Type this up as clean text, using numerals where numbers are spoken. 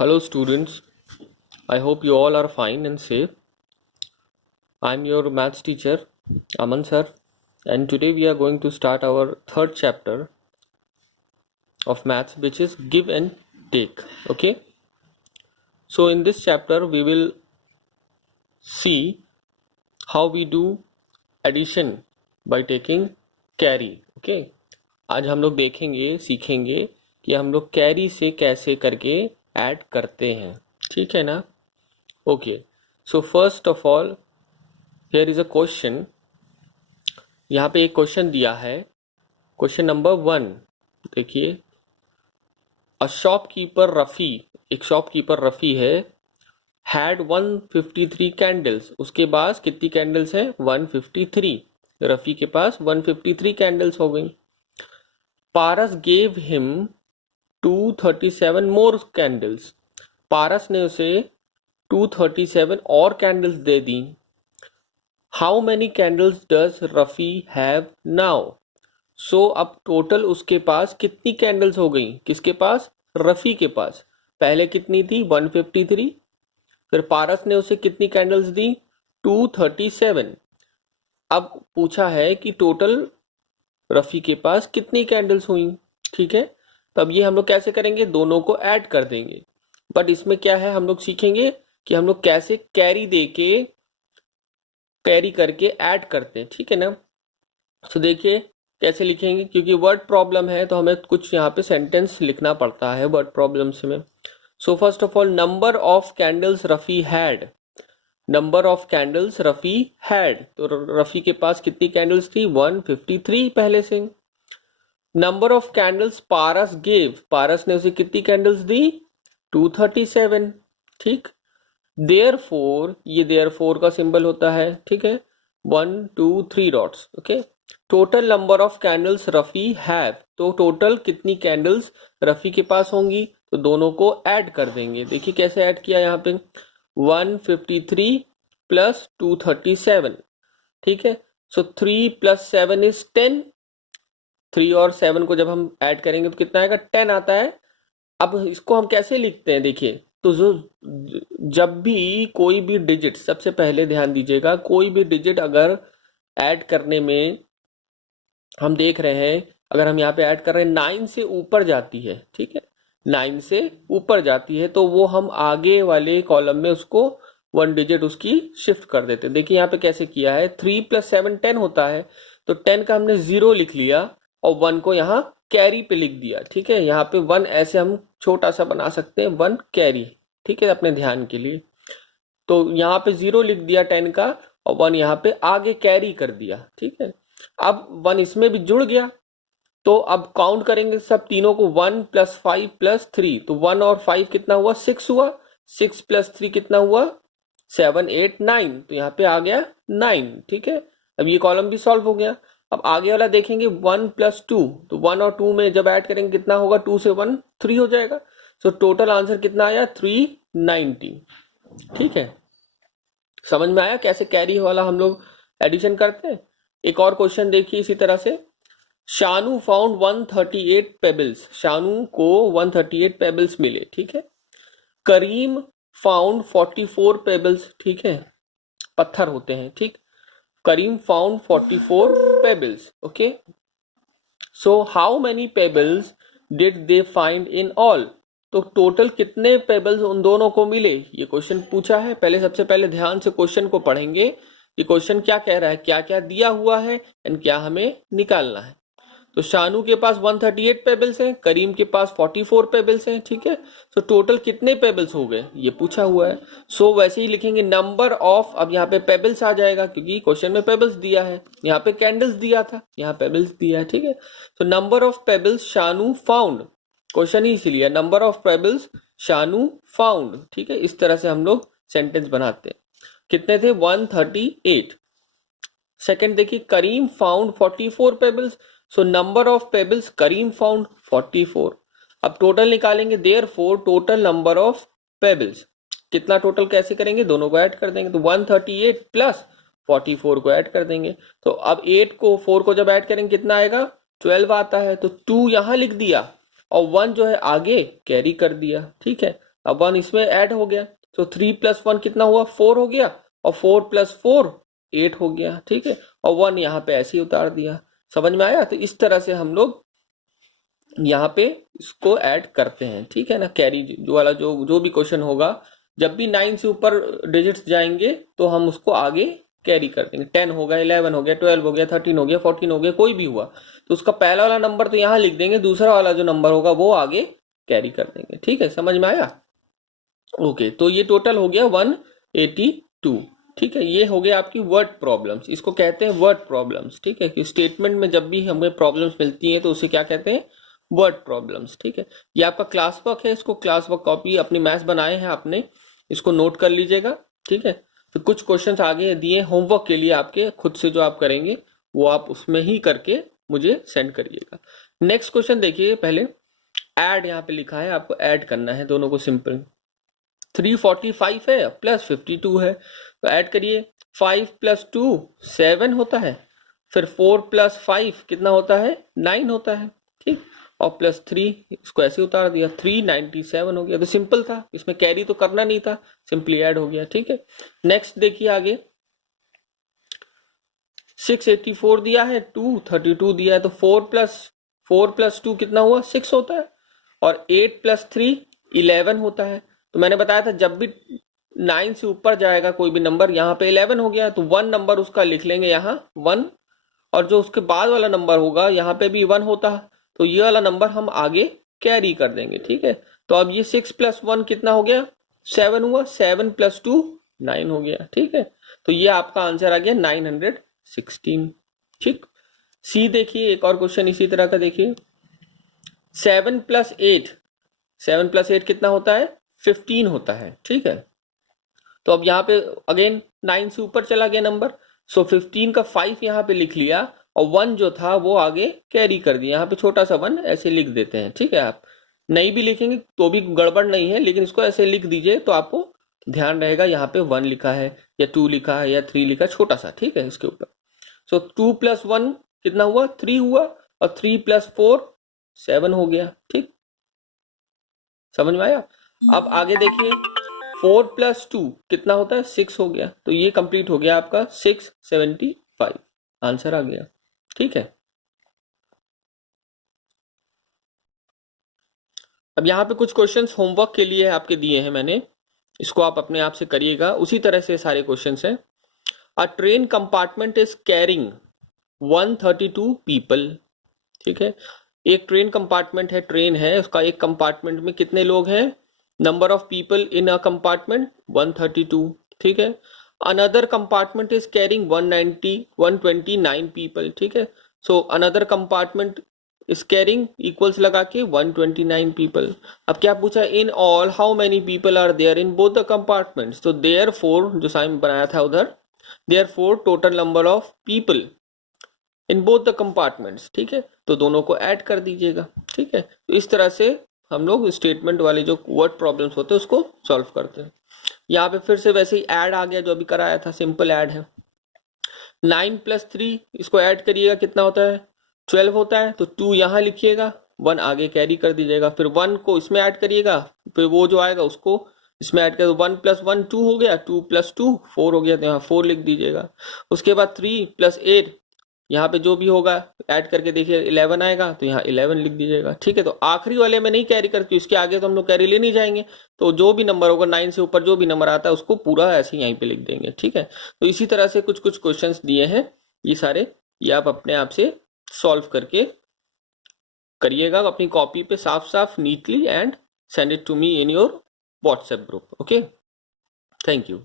Hello students, I hope you all are fine and safe. I am your maths teacher Aman sir, and today we are going to start our third chapter of maths, which is give and take. Okay, so in this chapter we will see how we do addition by taking carry. Okay, आज हम लोग देखेंगे सीखेंगे कि हम लोग carry से कैसे करके ऐड करते हैं, ठीक है ना। Okay, so first of all here is a question. यहाँ पे एक क्वेश्चन दिया है, क्वेश्चन नंबर 1। देखिए, अ शॉपकीपर रफ़ी, एक शॉपकीपर रफ़ी है, हैड 153 कैंडल्स। उसके पास कितनी कैंडल्स हैं? 153। रफ़ी के पास 153 कैंडल्स हो गई। Paras gave him 237 more candles. Paras ने उसे 237 और कैंडल्स दे दी। How many candles does Rafi have now? So अब टोटल उसके पास कितनी कैंडल्स हो गई? किसके पास? रफ़ी के पास। पहले कितनी थी? 153। फिर पारस ने उसे कितनी कैंडल्स दी? 237। अब पूछा है कि टोटल रफ़ी के पास कितनी कैंडल्स हुई, ठीक है। तो अब ये हम लोग कैसे करेंगे? दोनों को ऐड कर देंगे। बट इसमें क्या है, हम लोग सीखेंगे कि हम लोग कैसे कैरी दे के कैरी करके ऐड करते हैं, ठीक है ना। तो देखिए कैसे लिखेंगे, क्योंकि वर्ड प्रॉब्लम है तो हमें कुछ यहाँ पे सेंटेंस लिखना पड़ता है वर्ड प्रॉब्लम्स में। So first of all, number of candles Rafi had. Number of candles Rafi had, तो रफ़ी के पास कितनी कैंडल्स थी? 153 पहले से। Number of candles Paras gave, Paras ने उसे कितनी कैंडल्स दी? 237, ठीक। देयरफॉर, ये देयरफॉर का सिंबल होता है, ठीक है। 1 2 3 dots, okay. Total number of candles Rafi have, तो टोटल कितनी कैंडल्स रफ़ी के पास होंगी? तो दोनों को ऐड कर देंगे। देखिए कैसे ऐड किया यहाँ पे, 153 प्लस 237, ठीक है। सो 3 प्लस 7 इज 10। 3 और 7 को जब हम ऐड करेंगे तो कितना आएगा? 10 आता है। अब इसको हम कैसे लिखते हैं? देखिए, तो जो जब भी कोई भी डिजिट, सबसे पहले ध्यान दीजिएगा, कोई भी डिजिट अगर ऐड करने में हम देख रहे हैं, अगर हम यहाँ पे ऐड कर रहे हैं 9 से ऊपर जाती है, ठीक है, 9 से ऊपर जाती है, तो वो हम आगे वाले कॉलम में उसको 1 डिजिट उसकी शिफ्ट कर देते हैं। देखिए यहाँ पे कैसे किया है, 3 प्लस 7 10 होता है, तो 10 का हमने 0 लिख लिया और 1 को यहाँ कैरी पे लिख दिया, ठीक है। यहाँ पे 1 ऐसे हम छोटा सा बना सकते हैं, 1 कैरी, ठीक है, अपने ध्यान के लिए। तो यहाँ पे 0 लिख दिया 10 का, और 1 यहाँ पे आगे कैरी कर दिया, ठीक है। अब 1 इसमें भी जुड़ गया, तो अब काउंट करेंगे सब तीनों को, 1 प्लस 5 प्लस 3, तो 1 और 5 कितना हुआ? 6 हुआ। 6 प्लस 3 कितना हुआ? 7 8 9, तो यहाँ पे आ गया 9, ठीक है। अब ये कॉलम भी सॉल्व हो गया। अब आगे वाला देखेंगे, 1 प्लस 2, तो 1 और 2 में जब ऐड करेंगे कितना होगा? 2 से 1 3 हो जाएगा। सो टोटल आंसर कितना आया? 390, ठीक है। समझ में आया कैसे कैरी वाला हम लोग एडिशन करते हैं? एक और क्वेश्चन देखिए इसी तरह से। शानू फाउंड 138 पेबल्स, शानू को 138 पेबल्स मिले, ठीक है। करीम फाउंड 44 पेबल्स, ठीक है, पत्थर होते हैं, ठीक। Karim found 44 pebbles, okay. So how many pebbles did they find in all? तो टोटल कितने पेबल्स उन दोनों को मिले, ये क्वेश्चन पूछा है। पहले सबसे पहले ध्यान से क्वेश्चन को पढ़ेंगे कि क्वेश्चन क्या कह रहा है, क्या क्या दिया हुआ है एंड क्या हमें निकालना है। तो शानू के पास 138 पेबल्स हैं, करीम के पास 44 पेबल्स हैं, ठीक है। सो टोटल कितने पेबल्स हो गए, ये पूछा हुआ है। सो वैसे ही लिखेंगे नंबर ऑफ, अब यहाँ पे पेबल्स आ जाएगा क्योंकि क्वेश्चन में पेबल्स दिया है, यहाँ पे कैंडल्स दिया था, यहाँ पेबल्स दिया है, ठीक है। तो number of pebbles Shanu found, question ही इसीलिए number of pebbles Shanu found, ठीक है। इस तरह से हम लोग सेंटेंस बनाते हैं। कितने थे? 138। सेकंड देखिए, Karim found 44 pebbles, so number of pebbles Karim found 44। अब टोटल निकालेंगे, therefore total number of pebbles, कितना टोटल कैसे करेंगे? दोनों को ऐड कर देंगे, तो 138 प्लस 44 को ऐड कर देंगे। तो अब 8 को 4 को जब ऐड करेंगे कितना आएगा? 12 आता है। तो 2 यहां लिख दिया और 1 जो है आगे कैरी कर दिया, ठीक है। अब 1 इसमें ऐड हो गया, तो 3 + 1 कितना हुआ, 4 हो गया, और 4 + 4 8 हो गया, ठीक है, और 1 यहाँ पे ऐसे ही उतार दिया। समझ में आया? तो इस तरह से हम लोग यहाँ पे इसको ऐड करते हैं, ठीक है ना। कैरी जो वाला जो भी क्वेश्चन होगा, जब भी 9 से ऊपर डिजिट्स जाएंगे तो हम उसको आगे कैरी कर देंगे। 10 हो गया, 11 हो गया, 12 हो गया, 13 हो गया, 14 हो गया, कोई भी हुआ तो उसका पहला वाला नंबर तो यहाँ लिख देंगे, दूसरा वाला जो नंबर होगा वो आगे कैरी कर देंगे, ठीक है। समझ में आया? ओके, तो ये टोटल हो गया 182, ठीक है। ये हो गया आपकी वर्ड प्रॉब्लम्स, इसको कहते हैं वर्ड प्रॉब्लम्स, ठीक है। कि स्टेटमेंट में जब भी हमें प्रॉब्लम्स मिलती हैं तो उसे क्या कहते हैं, वर्ड प्रॉब्लम्स, ठीक है। ये आपका क्लास वर्क है, इसको क्लास वर्क कॉपी अपनी मैथ्स बनाए हैं आपने, इसको नोट कर लीजिएगा, ठीक है। तो कुछ क्वेश्चंस आगे दिए होमवर्क के लिए आपके, खुद से जो आप करेंगे वो आप उसमें ही करके मुझे सेंड करिएगा। नेक्स्ट क्वेश्चन देखिए, पहले ऐड यहाँ पे लिखा है, आपको ऐड करना है दोनों को, सिंपल। 345 है प्लस 52 है, तो ऐड करिए। 5 + 2 7 होता है, फिर 4 + 5 कितना होता है, 9 होता है, ठीक, और +3 इसको ऐसे उतार दिया, 397 हो गया। तो सिंपल था, इसमें कैरी तो करना नहीं था, सिंपली ऐड हो गया, ठीक है। नेक्स्ट देखिए आगे, 684 दिया है, 232 दिया है, तो 4 + 2 कितना हुआ, 6 होता है, और 8 + 3 11 होता है। तो मैंने बताया था जब भी 9 से ऊपर जाएगा कोई भी नंबर, यहाँ पे 11 हो गया तो 1 नंबर उसका लिख लेंगे यहाँ 1, और जो उसके बाद वाला नंबर होगा यहाँ पे भी 1 होता है, तो ये वाला नंबर हम आगे कैरी कर देंगे, ठीक है। तो अब ये 6 + 1 कितना हो गया, 7 हुआ, 7 + 2 9 हो गया, ठीक है। तो ये आपका आंसर आ गया 916, ठीक। सी देखिए, एक और क्वेश्चन इसी तरह का देखिए, 7 + 8, 7 + 8 कितना होता है, 15 होता है, ठीक है। तो अब यहाँ पे अगेन 9 से ऊपर चला गया नंबर, सो 15 का 5 यहाँ पे लिख लिया, और 1 जो था वो आगे कैरी कर दिया, यहाँ पे छोटा सा 1 ऐसे लिख देते हैं, ठीक है। आप नहीं भी लिखेंगे तो भी गड़बड़ नहीं है, लेकिन इसको ऐसे लिख दीजिए तो आपको ध्यान रहेगा, यहाँ पे 1 लिखा है या 2 लिखा है या 3 लिखा है, छोटा सा, ठीक है, इसके ऊपर। सो 2 + 1 कितना हुआ, 3 हुआ, और 3 + 4 7 हो गया, ठीक। समझ में आया? अब आगे देखिए, 4 + 2 कितना होता है, 6 हो गया, तो ये कंप्लीट हो गया आपका 675, आंसर आ गया, ठीक है। अब यहाँ पे कुछ क्वेश्चंस होमवर्क के लिए आपके दिए हैं मैंने, इसको आप अपने आप से करिएगा, उसी तरह से सारे क्वेश्चंस हैं। अ train compartment is carrying 132 people, ठीक है। एक ट्रेन कंपार्टमेंट है, ट्रेन है, उसका एक कंपार्टमेंट में कितने लोग हैं, number of people in a compartment 132, ठीक है। Another compartment is carrying 129 people, ठीक है। So another compartment is carrying equals लगा के 129 पीपल। अब क्या पूछा, in all how many people are there in both the compartments, तो देयर फोर जो साइन बनाया था उधर, therefore total number of people in both the compartments, ठीक है। तो दोनों को ऐड कर दीजिएगा, ठीक है। तो इस तरह से हम लोग स्टेटमेंट वाले जो वर्ड प्रॉब्लम्स होते हैं उसको सॉल्व करते हैं। यहाँ पे फिर से वैसे ही ऐड आ गया, जो अभी कराया था, सिंपल ऐड है। 9 + 3 इसको ऐड करिएगा, कितना होता है, 12 होता है, तो 2 यहाँ लिखिएगा, 1 आगे कैरी कर दीजिएगा, फिर 1 को इसमें ऐड करिएगा, फिर वो जो आएगा उसको इसमें ऐड कर, 1 + 1 2 हो गया, 2 + 2 4 हो गया, तो यहाँ 4 लिख दीजिएगा। उसके बाद 3 + 8, यहाँ पे जो भी होगा ऐड करके देखिए 11 आएगा, तो यहाँ 11 लिख दीजिएगा, ठीक है। तो आखिरी वाले में नहीं कैरी करके, इसके आगे तो हम लोग कैरी ले नहीं जाएंगे, तो जो भी नंबर होगा 9 से ऊपर जो भी नंबर आता है उसको पूरा ऐसे यहीं पे लिख देंगे, ठीक है। तो इसी तरह से कुछ कुछ क्वेश्चंस दिए हैं, ये सारे ये आप अपने आप से सॉल्व करके करिएगा अपनी कॉपी पे, साफ साफ neatly, and send it to me in your WhatsApp group, okay. Thank you.